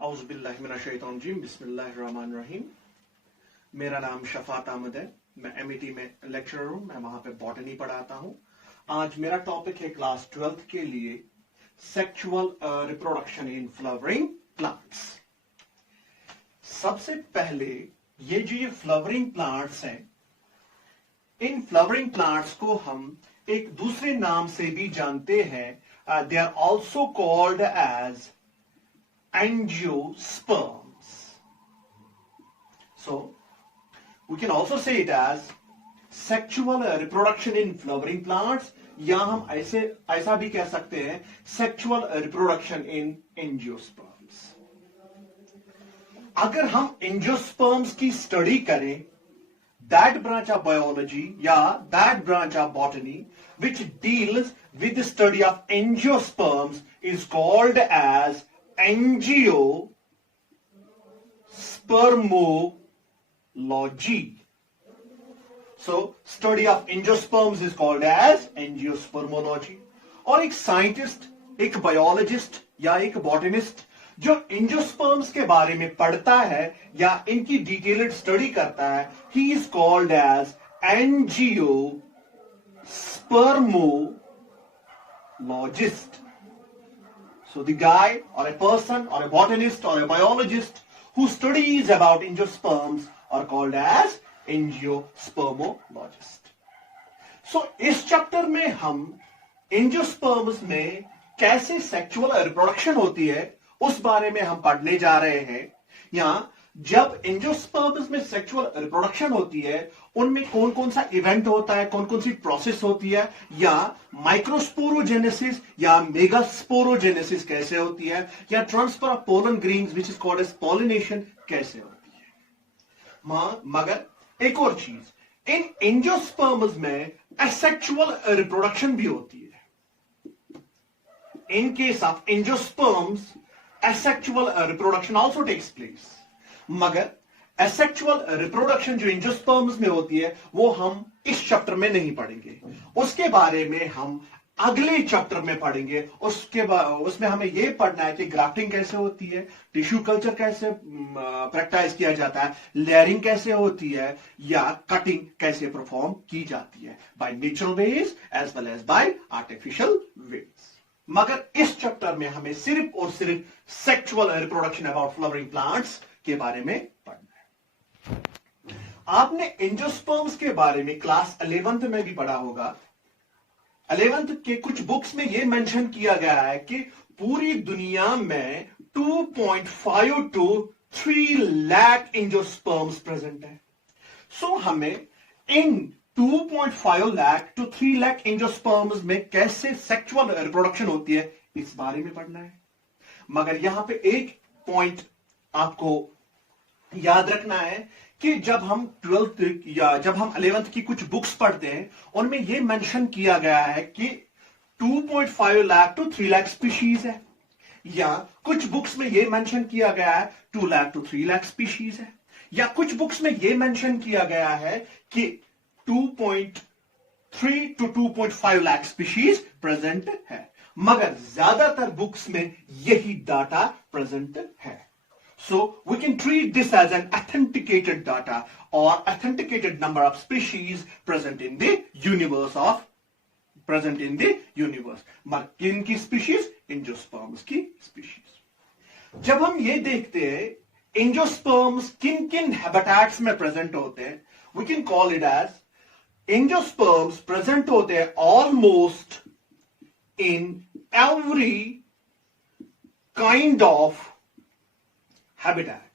औज़ुबिल्लाहिमिनश्शैतानिर्रजीम बिस्मिल्लाहिर्रहमानिर्रहीम। मेरा नाम शफात अहमद है। मैं एमईटी में लेक्चरर हूं। मैं वहां पे बॉटनी पढ़ाता हूं। आज मेरा टॉपिक है क्लास 12th के लिए sexual reproduction in flowering plants. सबसे पहले ये फ्लावरिंग प्लांट्स हैं, इन फ्लावरिंग प्लांट्स को हम एक दूसरे नाम से भी जानते हैं। They are also called as angiosperms. So we can also say it as sexual reproduction in flowering plants, या हम ऐसा भी कह सकते हैं sexual reproduction in angiosperms. अगर हम angiosperms की स्टडी करें, that branch of biology या that branch of botany which deals with the study of angiosperms is called as angiospermology. So study of angiosperms is called as angiospermology. और एक scientist, एक biologist या एक botanist जो angiosperms के बारे में पढ़ता है या इनकी डिटेल्ड स्टडी करता है, he is called as angiospermologist. So the guy or a person or a botanist or a biologist who studies about angiosperms are called as angiospermologist. So इस चैप्टर में हम एंजियोस्पर्म्स में कैसे सेक्सुअल रिप्रोडक्शन होती है उस बारे में हम पढ़ने जा रहे हैं. यहां जब एंजियोस्पर्म्स में सेक्सुअल रिप्रोडक्शन होती है उनमें कौन कौन सा इवेंट होता है, कौन कौन सी प्रोसेस होती है, या माइक्रोस्पोरोजेनेसिस या मेगास्पोरोजेनेसिस कैसे होती है, या transfer of pollen grains which is called as pollination कैसे होती है. मगर एक और चीज, इन एंजियोस्पर्म्स में असेक्सुअल रिप्रोडक्शन भी होती है. In case of angiosperms asexual reproduction also takes place. मगर asexual reproduction जो एंजियोस्पर्म्स में होती है वो हम इस चैप्टर में नहीं पढ़ेंगे. उसके बारे में हम अगले चैप्टर में पढ़ेंगे. उसमें हमें यह पढ़ना है कि ग्राफ्टिंग कैसे होती है, टिश्यू कल्चर कैसे प्रैक्टिस किया जाता है, लेयरिंग कैसे होती है, या कटिंग कैसे परफॉर्म की जाती है by natural ways as well as by artificial ways. मगर इस चैप्टर में हमें सिर्फ और सिर्फ sexual reproduction about flowering plants के बारे में पढ़ना है. आपने एंजियोस्पर्म्स के बारे में क्लास 11th में भी पढ़ा होगा. 11th के कुछ बुक्स में यह मेंशन किया गया है कि पूरी दुनिया में 2.5 to 3 लाख एंजियोस्पर्म्स प्रेजेंट है. सो हमें इन 2.5 लाख to 3 लाख एंजियोस्पर्म्स में कैसे सेक्सुअल रिप्रोडक्शन होती है इस बारे में पढ़ना है. मगर यहां पे एक पॉइंट आपको याद रखना है कि जब हम 12th या जब हम 11th की कुछ बुक्स पढ़ते हैं उनमें यह मेंशन किया गया है कि 2.5 लाख to 3 लाख स्पीशीज है, या कुछ बुक्स में यह मेंशन किया गया है 2 लाख to 3 लाख स्पीशीज है, या कुछ बुक्स में यह मेंशन किया गया है कि 2.3 to 2.5 लाख स्पीशीज प्रेजेंट है. मगर ज्यादातर बुक्स में यही डाटा प्रेजेंट है. So we can treat this as an authenticated data or authenticated number of species present in the universe. मगर किन की स्पीशीज? एंजियोस्पर्म्स की स्पीशीज. जब हम ये देखते हैं एंजियोस्पर्म्स किन किन हैबिटेट्स में प्रेजेंट होते हैं, we can call it as angiosperms present होते हैं almost in every kind of habitat.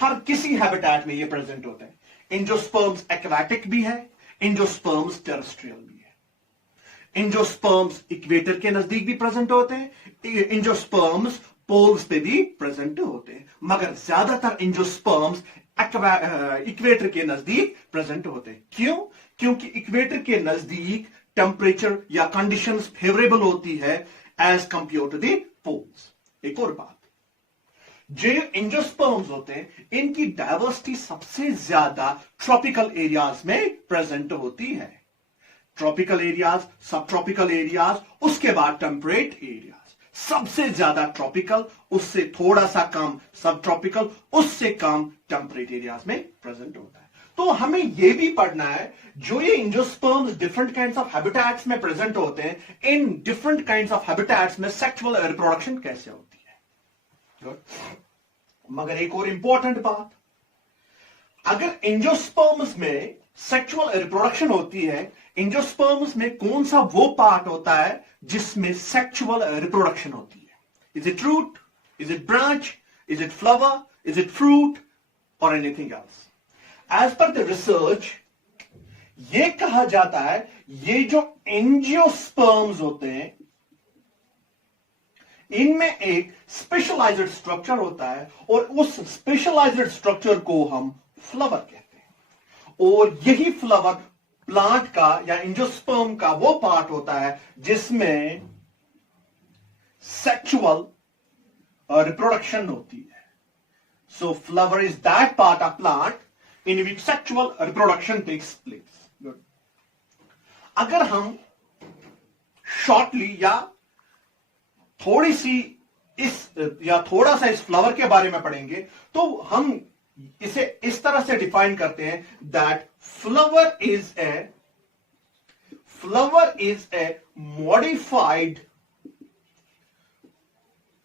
हर किसी हैबिटेट में ये प्रेजेंट होते हैं. एंजियोस्पर्म्स एक्वाटिक भी है, एंजियोस्पर्म्स टेरेस्ट्रियल भी है. एंजियोस्पर्म्स इक्वेटर के नजदीक भी प्रेजेंट होते हैं, एंजियोस्पर्म्स पोल्स पे भी प्रेजेंट होते हैं. मगर ज्यादातर एंजियोस्पर्म्स इक्वेटर के नजदीक प्रेजेंट होते हैं. क्यों? क्योंकि इक्वेटर के नजदीक टेम्परेचर या कंडीशंस फेवरेबल होती है as compare to the poles. एक और बात, जो एंजियोस्पर्म्स होते हैं इनकी डायवर्सिटी सबसे ज्यादा ट्रॉपिकल एरियाज में प्रेजेंट होती है. ट्रॉपिकल एरियाज, सब ट्रॉपिकल एरियाज, उसके बाद टेम्परेट एरियाज. सबसे ज्यादा ट्रॉपिकल, उससे थोड़ा सा कम सब ट्रॉपिकल, उससे कम टेम्परेट एरियाज में प्रेजेंट होता है। तो हमें यह भी पढ़ना है जो ये angiosperms different kinds of habitats में प्रेजेंट होते हैं, in different kinds of habitats में सेक्सुअल रिप्रोडक्शन कैसे होती है। मगर एक और इंपॉर्टेंट बात, अगर एंजियोस्पर्म्स में सेक्सुअल रिप्रोडक्शन होती है, एंजियोस्पर्म्स में कौन सा वो पार्ट होता है जिसमें सेक्सुअल रिप्रोडक्शन होती है? Is it root, is it branch, is it flower, is it fruit और anything else? As per the research ये कहा जाता है ये जो एंजियोस्पर्म्स होते हैं इनमें एक स्पेशलाइज्ड स्ट्रक्चर होता है और उस स्पेशलाइज्ड स्ट्रक्चर को हम फ्लावर कहते हैं। और यही फ्लावर प्लांट का या एंजियोस्पर्म का वो पार्ट होता है जिसमें सेक्सुअल रिप्रोडक्शन होती है। सो flower is that part of plant in which sexual reproduction takes place. Good. अगर हम शॉर्टली या थोड़ी सी थोड़ा सा इस फ्लावर के बारे में पढ़ेंगे तो हम इसे इस तरह से डिफाइन करते हैं that flower is a modified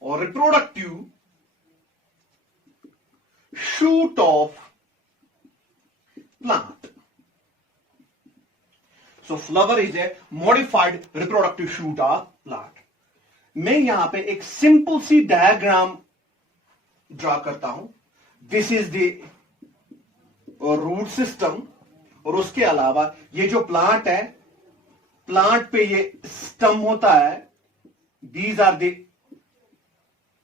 और reproductive shoot of plant. So flower is a modified reproductive shoot of plant. मैं यहां पे एक सिंपल सी डायग्राम ड्रा करता हूं। This is the root system और उसके अलावा ये जो प्लांट है, प्लांट पे ये स्टम होता है, these are the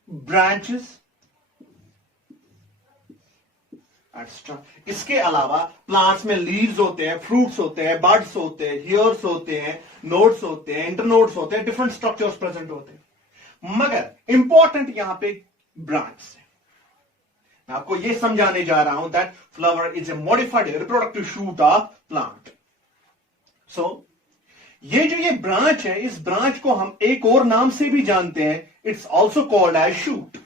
branches extra. इसके अलावा प्लांट्स में लीव्स होते हैं, फ्रूट्स होते हैं, बड्स होते हैं, हेयर्स होते हैं, नोड्स होते हैं, इंटरनोड्स होते हैं, डिफरेंट स्ट्रक्चर्स प्रेजेंट होते हैं। मगर इंपॉर्टेंट यहां पे ब्रांच है। मैं आपको यह समझाने जा रहा हूं that flower is a modified reproductive shoot of plant. So ये ब्रांच है, इस ब्रांच को हम एक और नाम से भी जानते हैं, it's also called as shoot.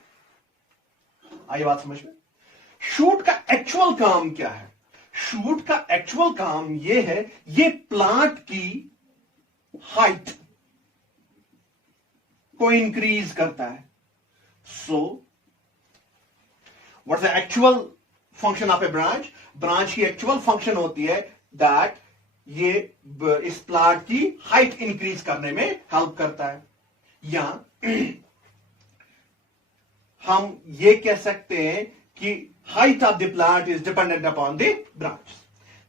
आइए बात समझ में। शूट का एक्चुअल काम क्या है? शूट का एक्चुअल काम यह है, ये प्लांट की हाइट को इंक्रीज करता है। So what's the actual function of a branch? Branch की एक्चुअल फंक्शन होती है दैट ये इस प्लांट की हाइट इंक्रीज करने में हेल्प करता है। या हम ये कह सकते हैं कि height of the plant is dependent upon the branch.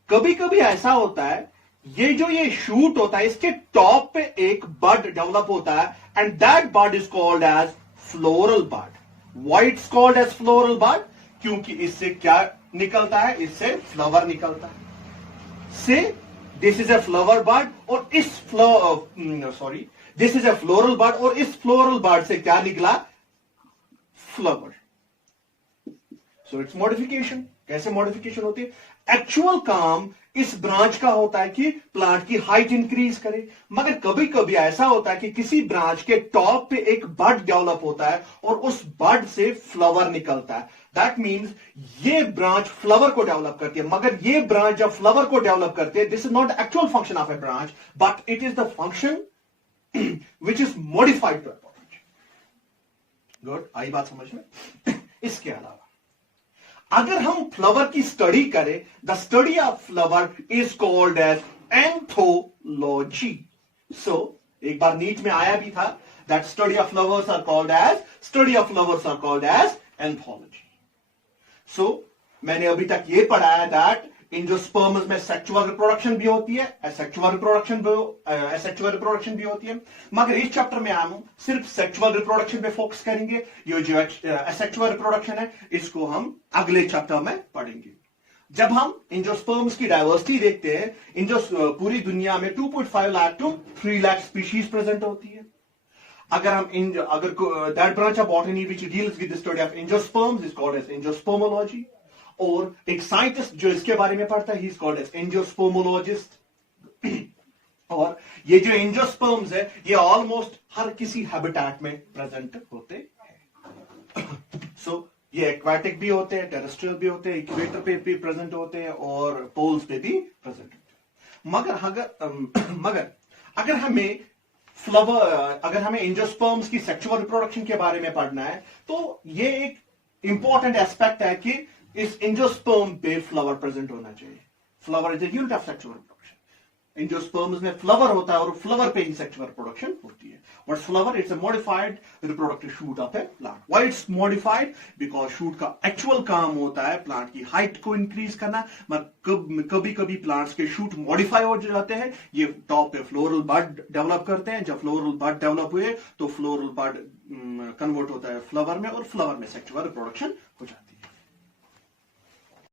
कभी कभी ऐसा होता है ये शूट होता है, इसके टॉप पे एक बड डेवलप होता है and that bud is called as floral bud. Why it's called as floral bud? क्योंकि इससे क्या निकलता है? इससे फ्लावर निकलता है। से this is a flower bud और इस दिस इज ए फ्लोरल बड और इस फ्लोरल बड से क्या निकला? फ्लावर। So it's modification. कैसे मॉडिफिकेशन होती है? एक्चुअल काम इस ब्रांच का होता है कि प्लांट की हाइट इंक्रीज करे। मगर कभी कभी ऐसा होता है कि किसी ब्रांच के टॉप पे एक बड डेवलप होता है और उस बड से फ्लावर निकलता है। दैट मीन्स ये ब्रांच फ्लावर को डेवलप करती है। मगर ये ब्रांच जब फ्लावर को डेवलप करती है, this is not actual function of a branch but it is the function which is modified to a branch. Good, आई बात समझ में? इसके अलावा अगर हम फ्लावर की स्टडी करें, the study of flower is called as anthology. So एक बार नीट में आया भी था that study of flowers are called as anthology. So मैंने अभी तक ये पढ़ा है दैट एंजियोस्पर्म्स में सेक्सुअल रिप्रोडक्शन भी होती है, एसेक्सुअल रिप्रोडक्शन भी होती है। मगर इस चैप्टर में हम सिर्फ सेक्सुअल रिप्रोडक्शन पे फोकस करेंगे। ये जो एसेक्सुअल रिप्रोडक्शन है इसको हम अगले चैप्टर में पढ़ेंगे। जब हम एंजियोस्पर्म्स की डाइवर्सिटी देखते हैं, पूरी दुनिया में 2.5 lakh to 3 lakh species present होती है। अगर that branch of botany which deals with the study of angiosperms is called as angiospermology. और एक साइंटिस्ट जो इसके बारे में पढ़ता है, he is called as angiospermologist. और ये जो एंजियोस्पर्म्स है ये ऑलमोस्ट हर किसी हैबिटेट में प्रेजेंट होते हैं। सो ये एक्वाटिक भी होते हैं, टेरेस्ट्रियल भी होते हैं, इक्वेटर पे भी प्रेजेंट होते हैं और पोल्स पे भी प्रेजेंट होते हैं। मगर अगर हमें एंजियोस्पर्म्स की सेक्सुअल रिप्रोडक्शन के बारे में पढ़ना है तो ये एक इंपॉर्टेंट एस्पेक्ट है कि इस एंजियोस्पर्म पे फ्लावर प्रेजेंट होना चाहिए। Flower is the unit of sexual reproduction. Angiosperms में फ्लावर होता है और फ्लावर पे ही सेक्सुअल रिप्रोडक्शन होती है। What's flower? It's a modified reproductive shoot of A plant. Why it's modified? Because shoot का एक्चुअल काम होता है प्लांट की हाइट को इंक्रीज करना, मगर कभी कभी प्लांट्स के शूट मॉडिफाई हो जाते हैं, ये टॉप पे फ्लोरल बड डेवलप करते हैं। जब फ्लोरल बड डेवलप हुए तो फ्लोरल बड कन्वर्ट होता है फ्लावर में और फ्लावर में सेक्सुअल रिप्रोडक्शन हो जाता है।